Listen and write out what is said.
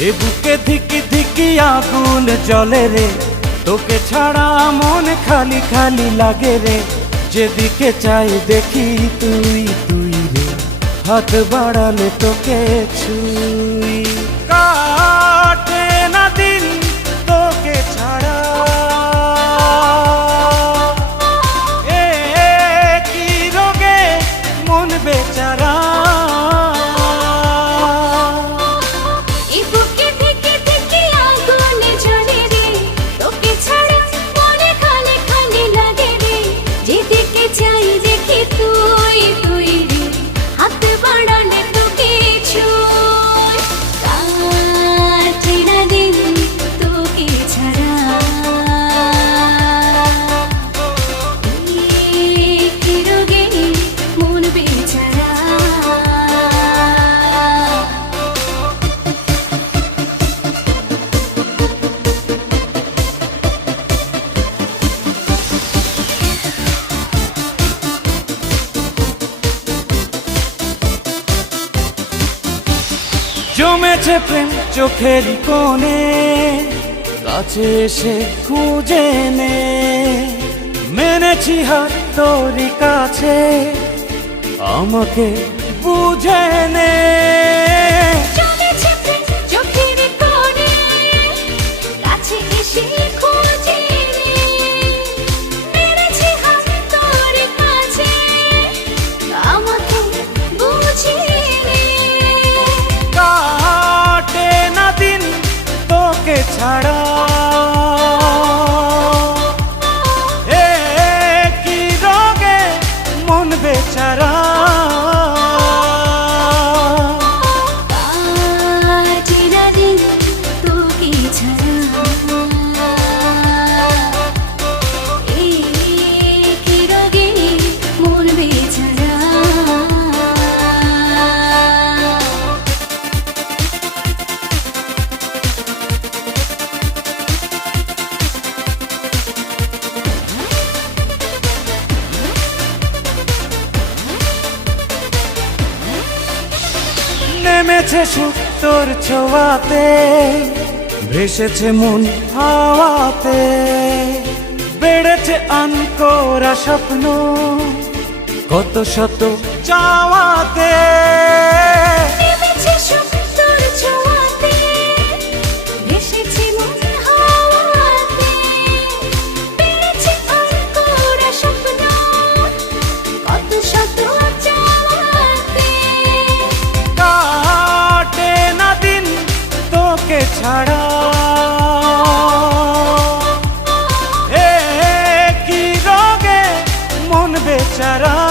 এ বুকে ধিকি ধিকি আগুন জলে রে। তোকে ছাড়া মন খালি খালি লাগে রে। যেদিকে চাই দেখি তুই তুই রে। হাত বাড়ালে তোকে ছুই। জমেছে প্রেম চোখের কোণে কাছে এসে খুঁজে নে। মেনেছি হাত তোরই কাছে আমাকে বুঝে নে। চোখের কোণে, কাছে এসে ছাড়া নেমেছে সুখ তোর ছোঁয়াতে ভেসেছে মন হাওয়াতে। বেড়েছে আনকোরা স্বপ্ন কত শত চাওয়াতে। তোমাকে ছাড়া। এ কি রোগে মন বেচারা?